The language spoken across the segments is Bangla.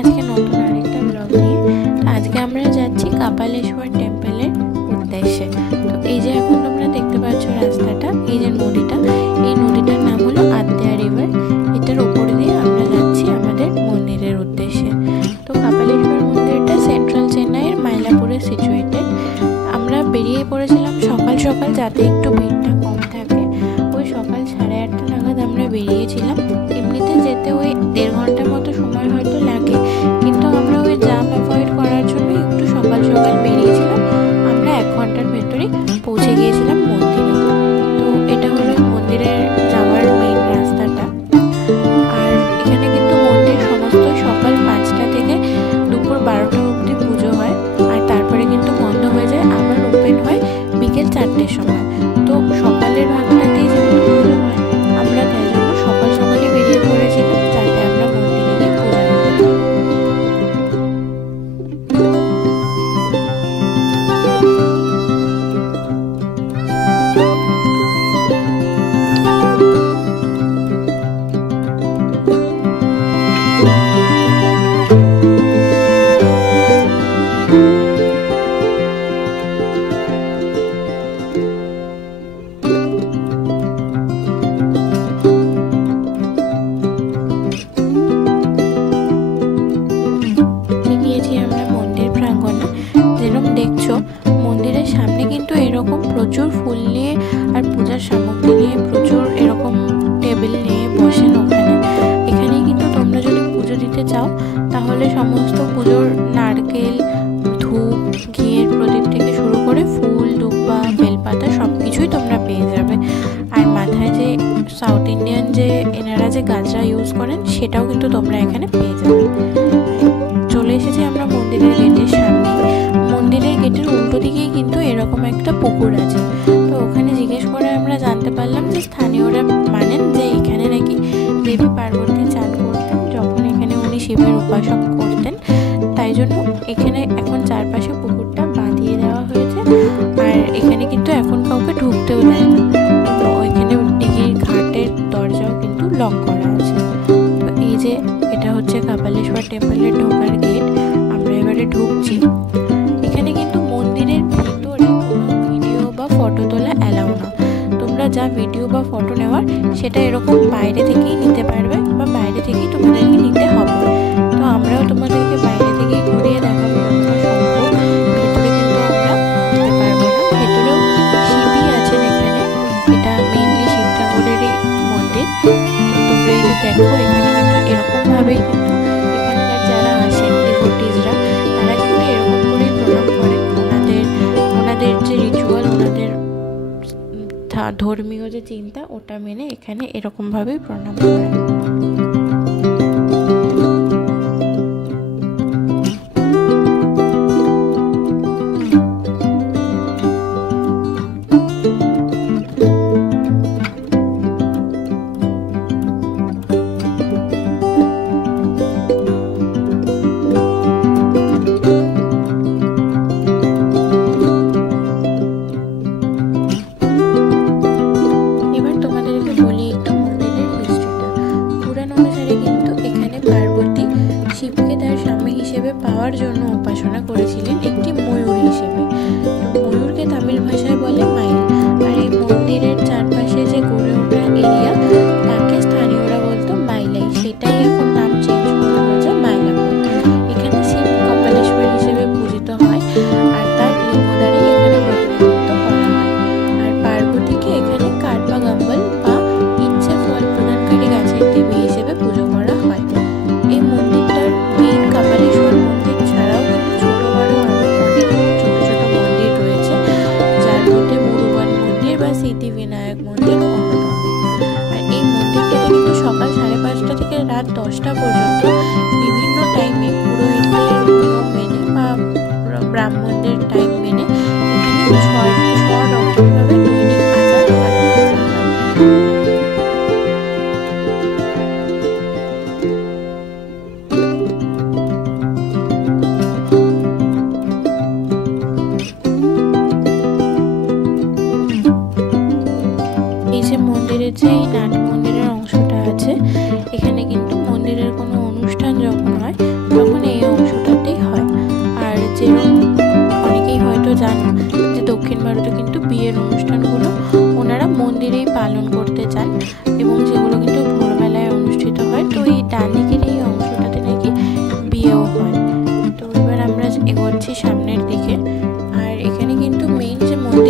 আজকে নতুন আরেকটা ব্লগ নিয়ে। আজকে আমরা যাচ্ছি কাপালেশ্বর টেম্পলের উদ্দেশ্যে। তো এই যে এখন তোমরা দেখতে পাচ্ছ রাস্তাটা, এই যে নদীটা, এই নদীটার নাম হলো আদ্যায়া রিভার। এটার উপর দিয়ে আমরা যাচ্ছি আমাদের মন্দিরের উদ্দেশ্যে। তো কাপালেশ্বর মন্দিরটা সেন্ট্রাল চেন্নাইয়ের মাইলাপুরে সিচুয়েটেড। আমরা বেরিয়ে পড়েছিলাম সকাল সকাল, যাতে একটু ভিড়টা কম থাকে। ওই সকাল 8:30 নাগাদ আমরা বেরিয়েছিলাম। এমনিতে যেতে ওই 1.5 ঘন্টার মতো সময় হয়তো লাগে, কিন্তু আমরা ওই জাম অ্যাভয়েড করার জন্য একটু সকাল সকাল বেরিয়েছিলাম। আমরা 1 ঘন্টার ভেতরেই পৌঁছে গিয়েছিলাম মন্দিরে। তো এটা হলো মন্দিরের যাওয়ার মেইন রাস্তাটা। আর এখানে কিন্তু মন্দির সমস্ত সকাল 5টা থেকে দুপুর 12টা অবধি পুজো হয়, আর তারপরে কিন্তু বন্ধ হয়ে যায়, আবার ওপেন হয় বিকেল 4টের সময়। তো সকালের ভাগটাতেই যেহেতু পুজো হয়, আমরা তাই জন্য সকাল সকালই বেরিয়ে পড়েছিলাম, যাতে আমরা মন্দিরে গিয়ে পুজো দিতে পারি। দেখছো মন্দিরের সামনে কিন্তু এরকম প্রচুর ফুল নিয়ে আর পূজার সামগ্রী নিয়ে প্রচুর এরকম টেবিল নিয়ে বসেন ওখানে। এখানেই কিন্তু তোমরা যদি পুজো দিতে চাও, তাহলে সমস্ত পুজোর নারকেল, ধূপ, ঘিয়ের প্রদীপ থেকে শুরু করে ফুল, দুব্বা, বেলপাতা সব কিছুই তোমরা পেয়ে যাবে। আর মাথায় যে সাউথ ইন্ডিয়ান যে এনারা যে গাজরা ইউজ করেন, সেটাও কিন্তু তোমরা এখানে পেয়ে যাবে। চলে এসেছি আমরা মন্দিরের গেটের সামনে। মন্দিরের গেটের উল্টো দিকেই কিন্তু এরকম একটা পুকুর আছে। তো ওখানে জিজ্ঞেস করে আমরা জানতে পারলাম যে স্থানীয়রা মানেন যে এখানে নাকি দেবী পার্বতী চান করতেন, যখন এখানে উনি শিবের উপাসক করতেন। তাই জন্য এখানে এখন চারপাশে পুকুরটা বাঁধিয়ে দেওয়া হয়েছে, আর এখানে কিন্তু এখন কাউকে ঢুকতেও দেয় না। তো ওইখানে দিঘির ঘাটের দরজাও কিন্তু লক করা আছে। তো এই যে এটা হচ্ছে কাপালেশ্বর টেম্পলের ঢোকার গেট। আমরা এবারে ঢুকছি। এখানে কিন্তু মন্দিরের ভিতরে কোনো ভিডিও বা ফটো তোলা অ্যালাউ না। তোমরা যা ভিডিও বা ফটো নেওয়ার, সেটা এরকম বাইরে থেকেই নিতে পারবে, বা বাইরে থেকেই তোমাদেরকে নিতে হবে। তো আমরাও তোমাদেরকে বাইরে থেকেই ঘুরিয়ে দেখাবো যতটা সম্ভব। ভেতরে কিন্তু আমরা যেতে পারবো না। ভেতরেও শিবই আছেন এখানে। এটা মেইনলি শিব ঠাকুরেরই মন্দির। তো তোমরা এই যে দেখো, এখানে কিন্তু এরকমভাবেই কিন্তু এখানকার যারা আসেন ডিভোটিসরা, তারা কিন্তু এরকম করেই প্রণাম করেন। ওনাদের যে রিচুয়াল, ওনাদের ধর্মীয় যে চিন্তা, ওটা মেনে এখানে এরকমভাবেই প্রণাম করেন। পাওয়ার জন্য উপাসনা করেছিলেন একটি ময়ূর হিসেবে। তো ময়ূরকে তামিল ভাষায় বলে মাইল। আর এই মন্দিরের চারপাশে যে গড়ে ওঠা এরিয়া, তাকে স্থানীয়রা বলতো মাইলাই। সেটাই এখন নাম চেঞ্জ করা হয়েছে মাইলাপুর। এখানে শিব কপালেশ্বর হিসেবে পূজিত হয়, আর তার লিঙ্গ দ্বারাই এখানে প্রতিনিধিত্ব করা হয়। আর পার্বতীকে এখানে কার্পা গাম্বল বা ইচ্ছে ফল প্রদানকারী গাছের দেবী হিসেবে পুজো করা হয়। এই মন্দিরটার মেইন কাপালেশ্বর মন্দির ছাড়াও কিন্তু ছোট বড় আরও অনেক ছোট ছোট মন্দির রয়েছে, যার মধ্যে মুরুগান মন্দির বা সিদ্ধিবিনায়ক মন্দির অন্যতম। আর এই মন্দিরটাতে কিন্তু সকাল 5:30 থেকে রাত 10টা পর্যন্ত বিভিন্ন টাইমে পুরোহিতদের নিয়ম মেনে বা ব্রাহ্মণদের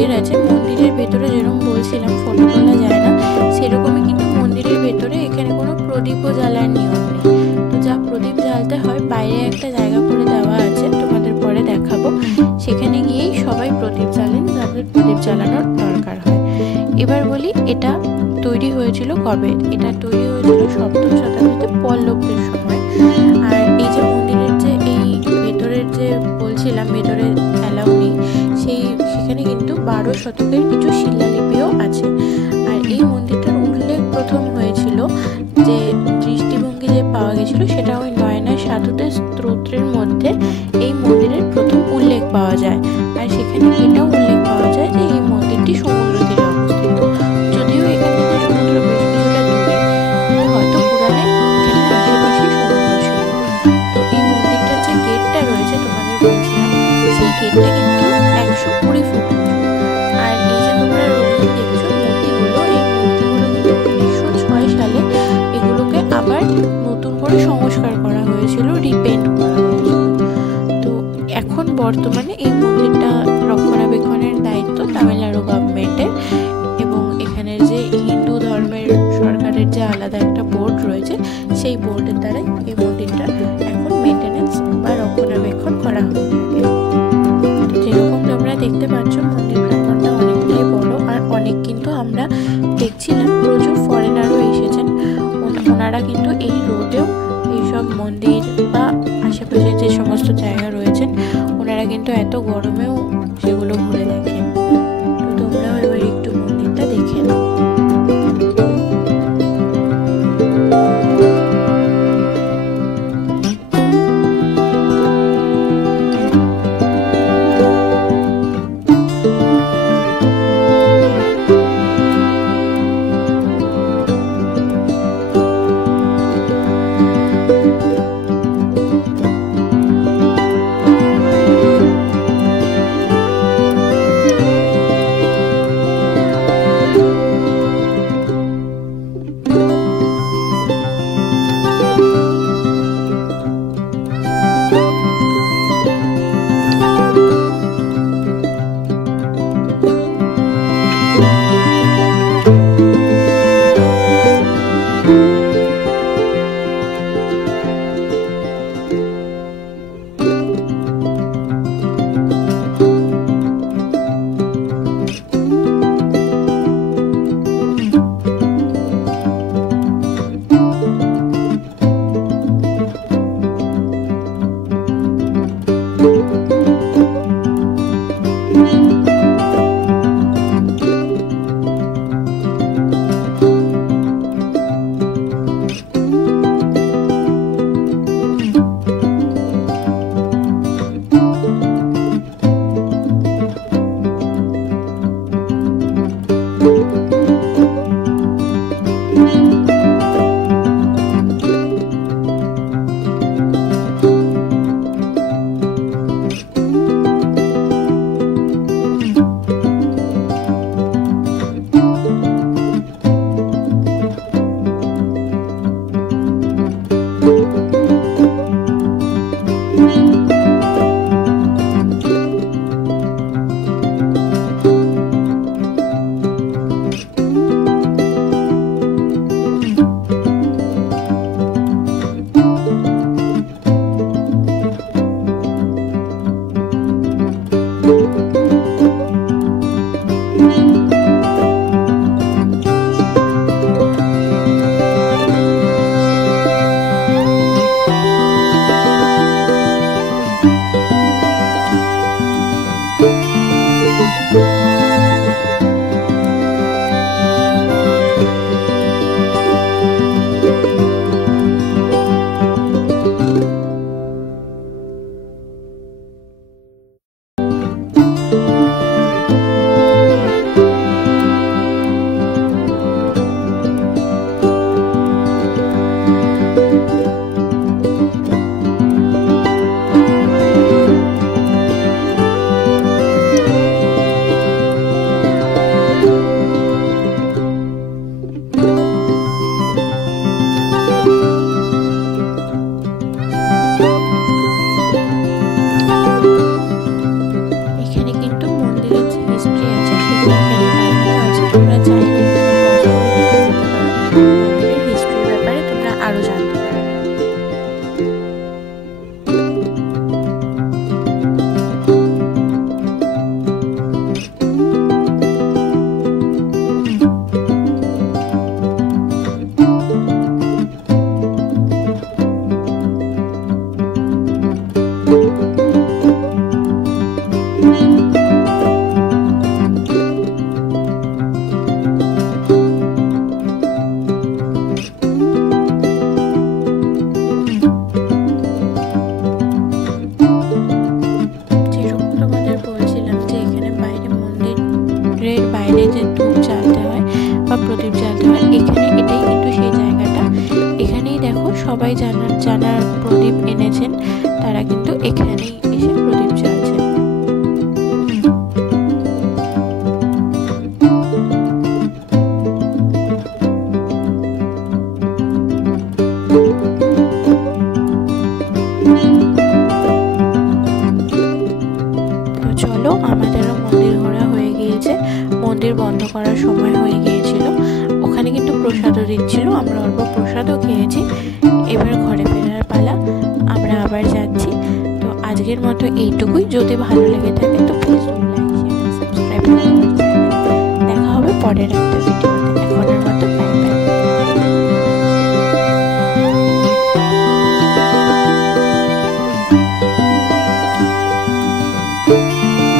মন্দির আছে, মন্দিরের ভেতরে যেরকম বলছিলাম ফটো তোলা যায় না, সেরকমই কিন্তু মন্দিরের ভেতরে এখানে কোনো প্রদীপও জ্বালার নিয়ম নেই। তো যা প্রদীপ জ্বালতে হয় বাইরে একটা জায়গা করে দেওয়া আছে, তোমাদের পরে দেখাবো। সেখানে গিয়েই সবাই প্রদীপ জ্বালেন যাদের প্রদীপ জ্বালানোর দরকার হয়। এবার বলি এটা তৈরি হয়েছিল কবে। এটা তৈরি হয়েছিল সপ্তম শতাব্দীতে পল্লবদের সময়। আর এই যে মন্দিরের যে এই ভেতরের যে বলছিলাম ভেতরে অ্যালাউ নেই, সেখানে কিন্তু 12 শতকের কিছু শিলালিপিও আছে। আর এই মন্দিরটার উল্লেখ প্রথম হয়েছিল যে দৃষ্টিভঙ্গি যে পাওয়া গেছিল সেটা ওই নয়না সাধুদের স্তোত্রের মধ্যে এই মন্দিরের প্রথম উল্লেখ পাওয়া যায়। আর সেখানে এটাও উল্লেখ পাওয়া যায় যে এই মন্দিরটি সমুদ্র তীরে অবস্থিত। যদিও এখান থেকে সমুদ্র বেশ কিছুটা দূরে, হয়তো পুরাণে এখানে আশেপাশেই সমুদ্র ছিল। তো এই মন্দিরটার যে গেটটা রয়েছে তোমাদের বলছিলাম, সেই গেটটা কিন্তু 120 ফুট উঁচু। আর এই যে তোমরা রঙিন দেখছো মূর্তিগুলো, এই মূর্তিগুলো কিন্তু 1906 সালে এগুলোকে আবার নতুন করে সংস্কার করা হয়েছিল, রিপেন্ট করা হয়েছিল। তো এখন বর্তমানে এই মন্দিরটা রক্ষণাবেক্ষণের দায়িত্ব তামিলনাড়ু গভর্নমেন্টের, এবং এখানের যে হিন্দু ধর্মের সরকারের যে আলাদা একটা বোর্ড রয়েছে সেই বোর্ডের দ্বারাই এই মন্দিরটা এখন মেনটেনেন্স বা রক্ষণাবেক্ষণ করা হয়ে থাকে। যেরকম তোমরা দেখতে পাচ্ছ মন্দির প্রাঙ্গণটা অনেকটাই বড়, আর অনেক কিন্তু আমরা দেখছিলাম প্রচুর ফরেনারও এসেছেন। ওনারা কিন্তু এই রোডেও এইসব মন্দির বা আশেপাশে যে সমস্ত জায়গা রয়েছেন ওনারা কিন্তু এত গরমেও সেগুলো ঘুরে দেখেন। তো তোমরাও এবার একটু মন্দিরটা দেখে নাও। সবাই যারা প্রদীপ এনেছেন তারা কিন্তু এখানেই এসে প্রদীপ জ্বালছেন। চলো, আমাদেরও মন্দির ঘোরা হয়ে গিয়েছে, মন্দির বন্ধ করার সময় হয়ে গিয়েছিল। ওখানে কিন্তু প্রসাদও দিচ্ছিল, আমরা অল্প প্রসাদও খেয়েছি। এবার ঘরে ফেরার পালা, আমরা আবার যাচ্ছি। তো আজকের মতো এইটুকুই। যদি ভালো লেগে থাকে তো প্লিজ লাইক শেয়ার সাবস্ক্রাইব করুন। দেখা হবে পরের একটা ভিডিও।